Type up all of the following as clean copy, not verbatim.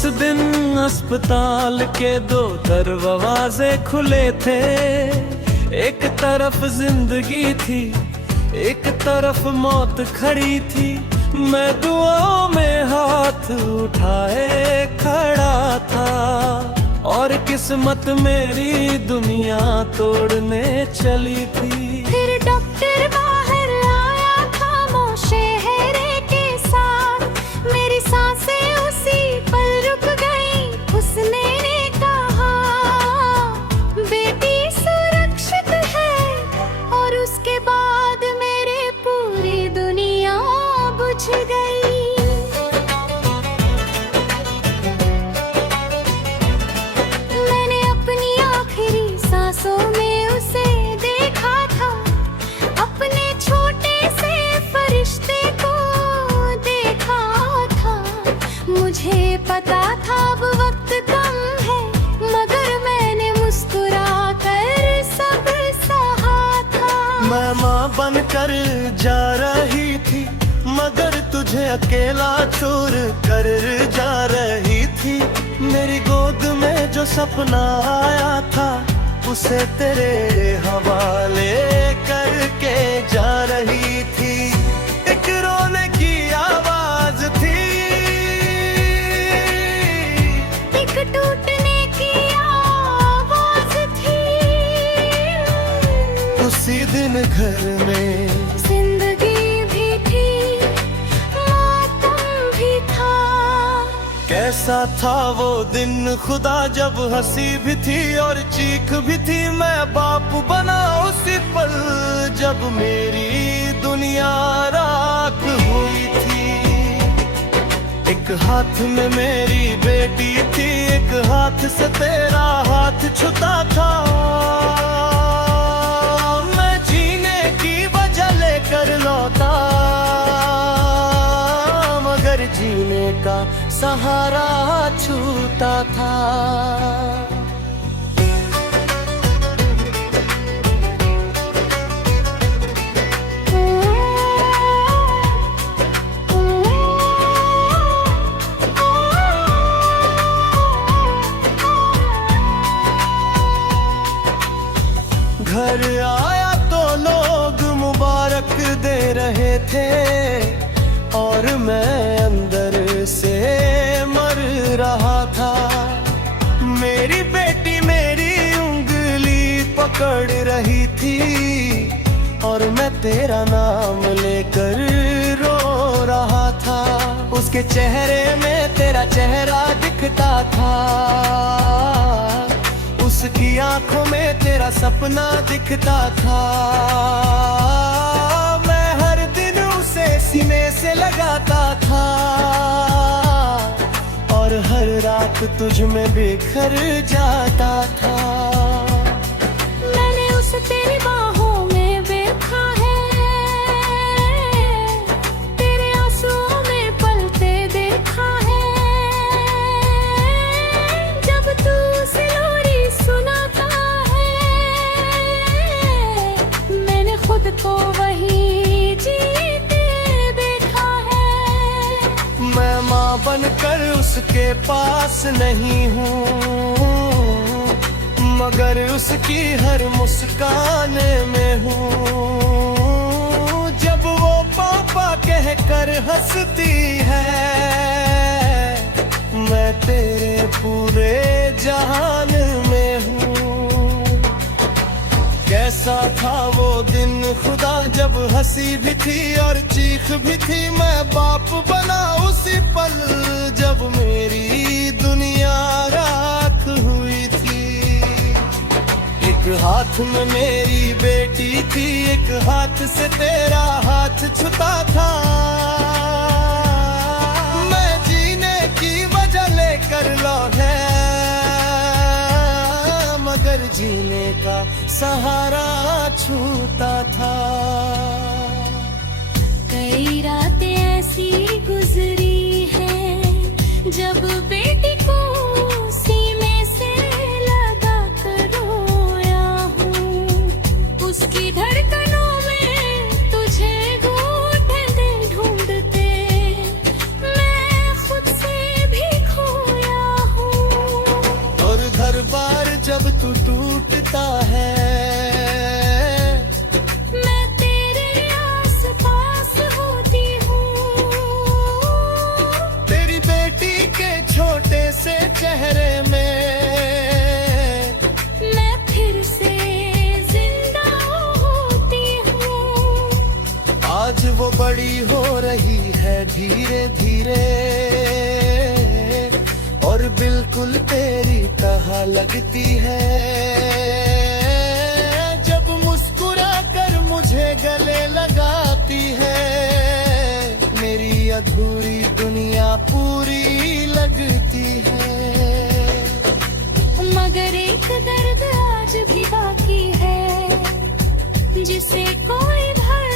उस दिन अस्पताल के दो दरवाजे खुले थे। एक तरफ जिंदगी थी, एक तरफ मौत खड़ी थी। मैं दुआओं में हाथ उठाए खड़ा था और किस्मत मेरी दुनिया तोड़ने चली थी। फिर डॉक्टर बाहर आया खामोश चेहरे के साथ, मेरी सांसें उसी पल रुक गई। उसने कहा बेटी सुरक्षित है, और उसके बाद मेरे पूरी दुनिया बुझ गई। मैंने अपनी आखिरी सांसों में उसे देखा था, अपने छोटे से फरिश्ते को देखा था। मुझे पता था अब वक्त कम है, मगर मैंने मुस्कुरा कर सब्र सहा था। मैं माँ बनकर जा रही थी, मगर तुझे अकेला छोड़ कर जा रही थी। मेरी गोद में जो सपना आया था, उसे तेरे हवाले करके जा रही थी। एक रोने की आवाज थी, एक टूटने की आवाज थी। उसी दिन घर में जिंदगी भी थी, मातम भी था। कैसा था वो दिन खुदा, जब हंसी भी थी और चीख भी थी। मैं बाप बना उसी पल, जब मेरी दुनिया राख हुई थी। एक हाथ में मेरी बेटी थी, एक हाथ से तेरा हाथ छूता था। मैं जीने की वजह लेकर लौटा, मगर जीने का सहारा छूटा था। घर आया तो लोग मुबारक दे रहे थे, और मैं अंदर से मर रहा था। मेरी बेटी मेरी उंगली पकड़ रही थी, और मैं तेरा नाम लेकर रो रहा था। उसके चेहरे में तेरा चेहरा दिखता था, उसकी आंखों में तेरा सपना दिखता था। मैं हर दिन उसे सीने से लगाता था, और हर रात तुझ में बिखर जाता था। मैंने उसे तेरी बाहों में देखा है, तेरे आंसुओं में पलते देखा है। जब तू उसे लोरी सुनाता है, मैंने खुद को वही जीते देखा है। मैं माँ बनकर उसके पास नहीं हूँ, मगर उसकी हर मुस्कान में हूँ। जब वो पापा कह कर हंसती है, मैं तेरे पूरे जहान में हूँ। कैसा था वो दिन खुदा, जब हंसी भी थी और चीख भी थी। मैं बाप बना उसी पल, जब मेरी दुनिया राख हुई थी। एक हाथ में मेरी बेटी थी, एक हाथ से तेरा हाथ छूता था। मैं जीने की वजह लेकर लौटा, मगर जीने का सहारा छूता था। कई रातें ऐसी गुजरी हैं, जब बेटी को सीने से लगा कर रोया हूँ। उसकी धड़कनों में तुझे घूंटते ढूंढते मैं खुद से भी खोया आज वो बड़ी हो रही है धीरे धीरे, और बिल्कुल तेरी तरह लगती है। जब मुस्कुरा कर मुझे गले लगाती है, मेरी अधूरी दुनिया पूरी लगती है। मगर एक दर्द आज भी बाकी है, जिसे कोई भर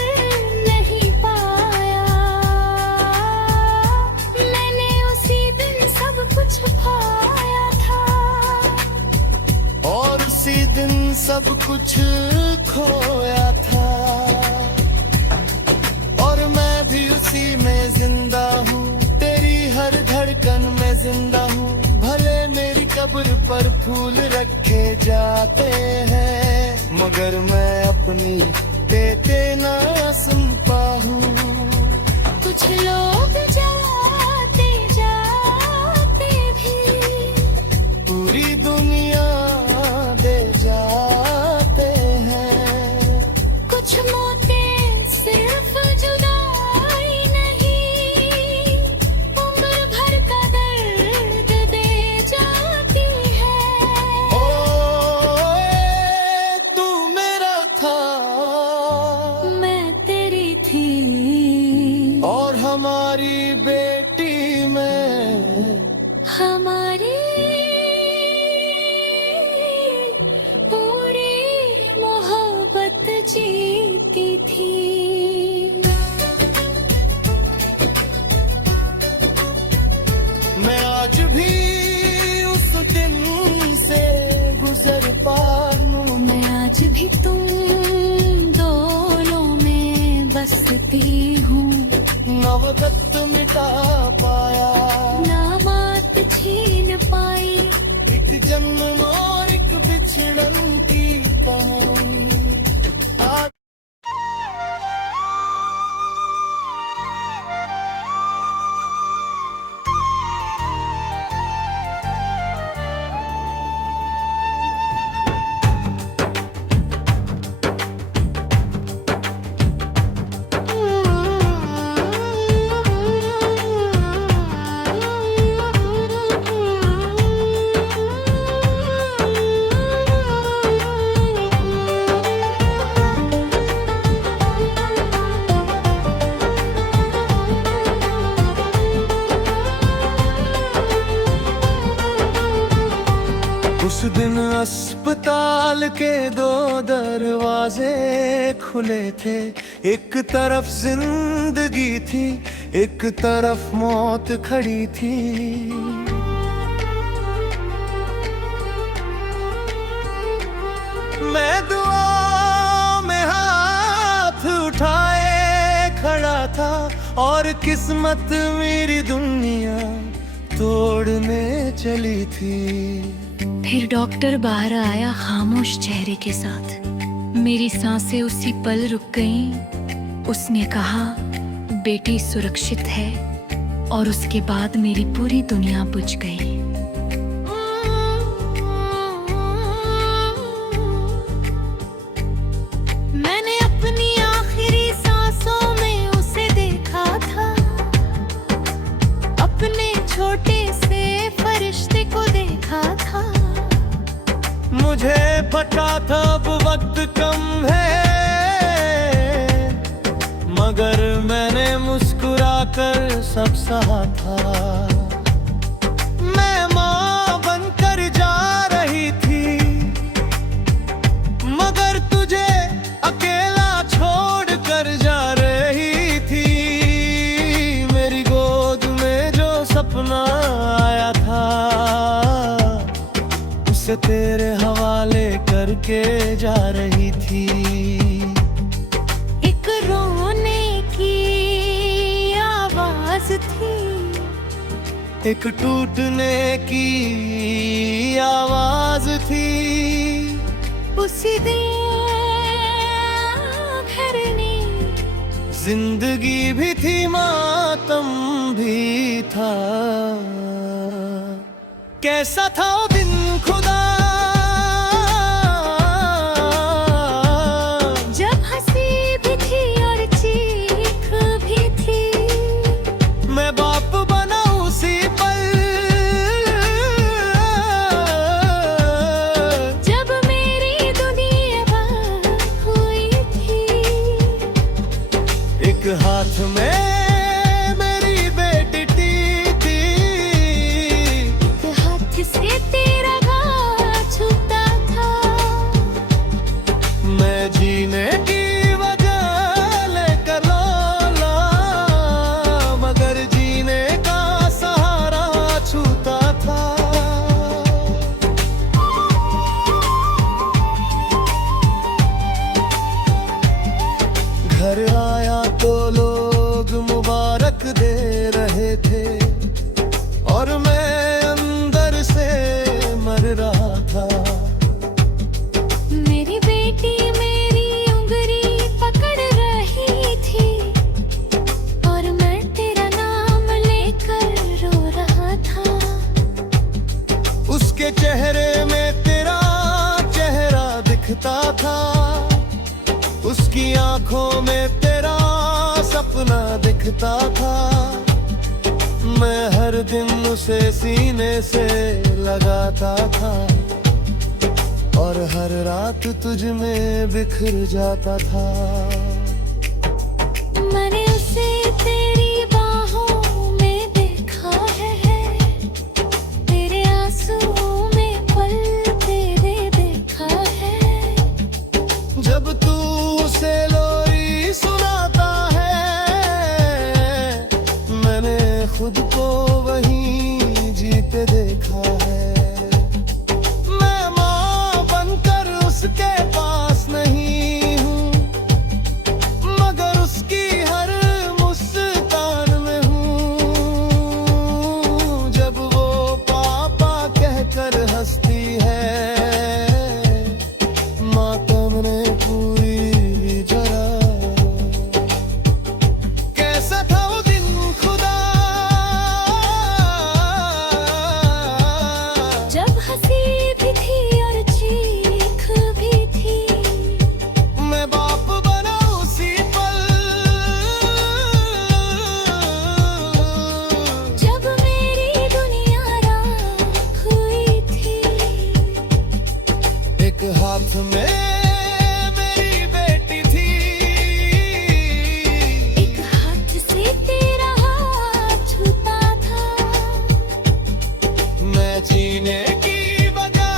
नहीं पाया। मैंने उसी दिन सब कुछ पाया था, और उसी दिन सब कुछ खोया था। और मैं भी उसी में जिंदा हूँ, तेरी हर धड़कन में जिंदा हूँ। भले मेरी कब्र पर फूल रखे जाते हैं, मगर मैं अपनी देते ना सुन पाऊँ। कुछ लोग जाते जाते भी पूरी दुनिया दे जाते हैं। कुछ मौतें सिर्फ जुदाई नहीं, उम्र भर का दर्द दे जाती है। ओए तू मेरा था, मैं तेरी थी, और हमारी बेटी में हमारी पूरी मोहब्बत जीती थी। मैं आज भी उस दिन से गुजर पाऊँ। मैं आज भी तुम दोनों में बसती हूँ, न वक्त मिटा पाया, ना बात छीन पाई। एक जन्म और एक बिछड़न की कहानी। आज उस दिन अस्पताल के दो दरवाजे खुले थे, एक तरफ जिंदगी थी, एक तरफ मौत खड़ी थी। मैं दुआ में हाथ उठाए खड़ा था, और किस्मत मेरी दुनिया तोड़ने चली थी। फिर डॉक्टर बाहर आया खामोश चेहरे के साथ। मेरी सांसें उसी पल रुक गईं। उसने कहा, बेटी सुरक्षित है, और उसके बाद मेरी पूरी दुनिया बुझ गई। मैंने अपनी आखिरी सांसों में उसे देखा था, अपने छोटे से फरिश्ते को देखा था। मुझे पता था अब वक्त कम है, मगर मैंने मुस्कुरा कर सब सहा था। मैं माँ बनकर जा रही थी, मगर तुझे अकेला छोड़ कर जा रही थी। मेरी गोद में जो सपना आया था, उसे तेरे हवाले करके जा रही थी। एक रोने की आवाज थी, एक टूटने की आवाज थी। उसी दिन घरनी जिंदगी भी थी, मातम भी था। कैसा था वो दिन खुदा, जब हंसी भी थी और चीख एक हाथ में मेरी बेटी थी, हाथ से तेरा हाथ छूता था। मैं जीने की वजह लेकर लौला, मगर जीने का सहारा छूता था। घर आया तो लोग मुबारक दे रहे थे, और मैं अंदर से मर रहा था। मेरी बेटी मेरी उंगली पकड़ रही थी, और मैं तेरा नाम लेकर रो रहा था। उसके चेहरे में तेरा चेहरा दिखता था, उसकी आंखों में तेरा सपना दिखता था। मैं हर दिन उसे सीने से लगाता था, और हर रात तुझ में बिखर जाता था। मैंने उसे तेरी बाहों में देखा है, तेरे आंसुओं में पल तेरे देखा है। जब तू उसे लोरी सुनाता है, मैंने खुद को वहीं जीते देखा है। मैं माँ बनकर उसके पास नहीं हूँ, मगर उसकी हर मुस्कान में हूँ। जब वो पापा कहकर हंसती है, मातम ने पूरी जरा। कैसा था वो दिन खुदा, जब हंसी भी थी और चीख भी थी। मैं बाप बना उसी पल, जब मेरी दुनिया राख हुई थी। एक हाथ में मेरी बेटी थी, एक हाथ से तेरा हाथ छूता था। मैं जीने की वजह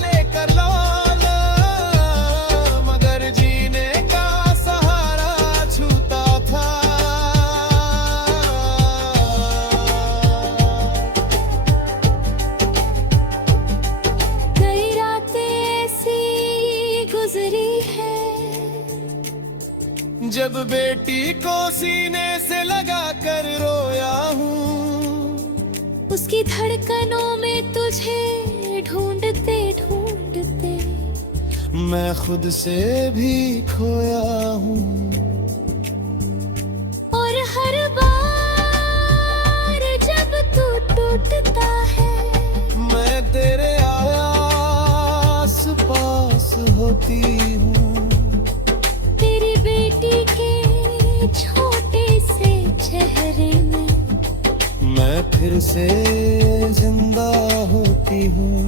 लेकर लौला, मगर जीने का सहारा छूता था। कई रातें ऐसी गुजरी है, जब बेटी को सीने से लगा कर रोया हूँ। उसकी धड़कनों में तुझे ढूंढते ढूंढते मैं खुद से भी खोया हूँ। और हर बार जब तू टूटता है, मैं तेरे आस पास होती हूँ। तेरी बेटी के छोटे से चेहरे में मैं फिर से जिंदा होती हूँ।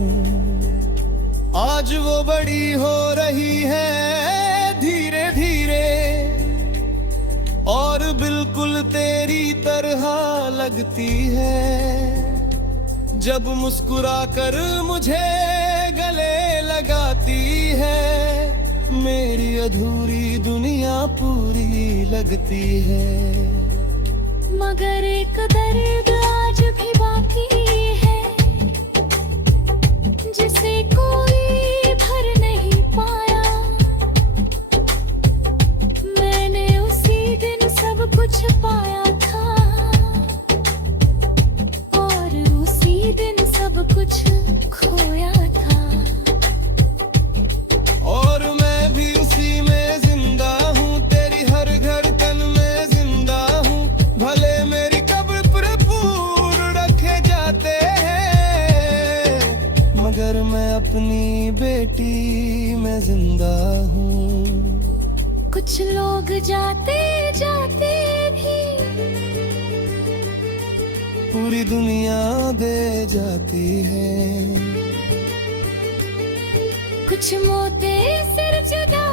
आज वो बड़ी हो रही है धीरे धीरे, और बिल्कुल तेरी तरह लगती है। जब मुस्कुरा कर मुझे गले लगाती है, मेरी अधूरी दुनिया पूरी लगती है। मगर एक दर्द आज भी बाकी है, जिसे कोई भर नहीं पाया। मैंने उसी दिन सब कुछ पाया था, और उसी दिन सब कुछ खोया था। और मैं भी उसी में जिंदा हूँ, तेरी हर धड़कन में जिंदा हूँ। भले मेरी कब्र पर फूल रखे जाते हैं, मगर मैं अपनी बेटी में जिंदा हूँ। कुछ लोग जाते जाते भी पूरी दुनिया दे जाती है। कुछ मोते सिर जगा